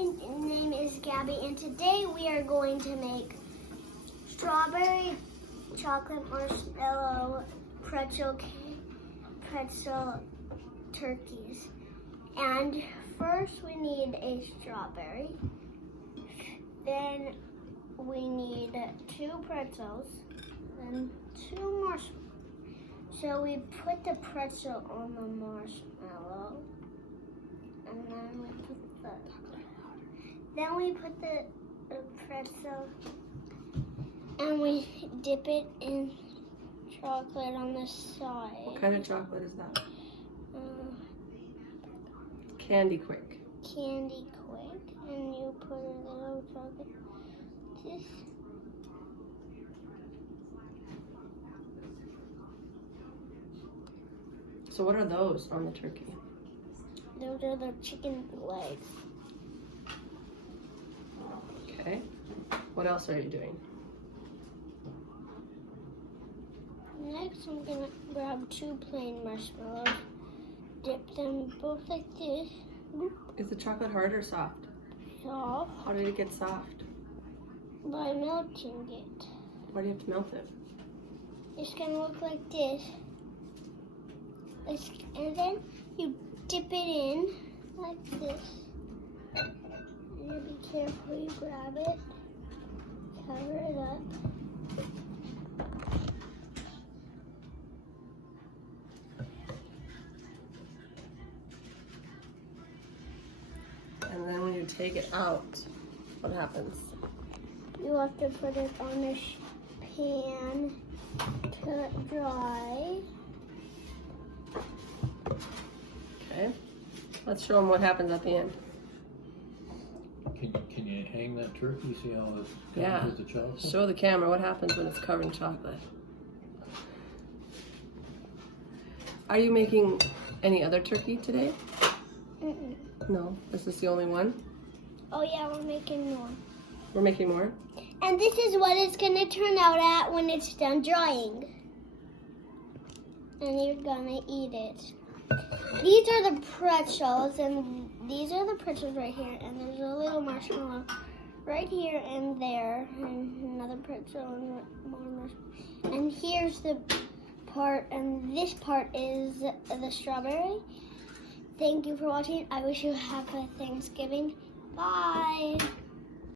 My name is Gabby, and today we are going to make strawberry chocolate marshmallow pretzel turkeys. And first we need a strawberry, then we need 2 pretzels, then 2 marshmallows. So we put the pretzel on the marshmallow, and then we put the pretzel, and we dip it in chocolate on the side. What kind of chocolate is that? Candy Quick. Candy Quick, and you put a little chocolate. This. So what are those on the turkey? Those are the chicken legs. Okay. What else are you doing? Next, I'm gonna grab 2 plain marshmallows, dip them both like this. Is the chocolate hard or soft? Soft. How did it get soft? By melting it. Why do you have to melt it? It's gonna look like this. And then you dip it in like this. And be careful you grab it. Cover it up. And then when you take it out, what happens? You have to put it on a pan to dry. Okay. Let's show them what happens at the end. Can you hang that turkey? See how it's covered Yeah. with the chocolate? Show the camera what happens when it's covered in chocolate. Are you making any other turkey today? Mm-mm. No, this is the only one. Oh yeah, we're making more. We're making more. And this is what it's gonna turn out at when it's done drying. And you're gonna eat it. These are the pretzels, and these are the pretzels right here, and there's a little marshmallow right here and there, and another pretzel and more marshmallow. And here's the part, and this part is the strawberry. Thank you for watching. I wish you a happy Thanksgiving. Bye.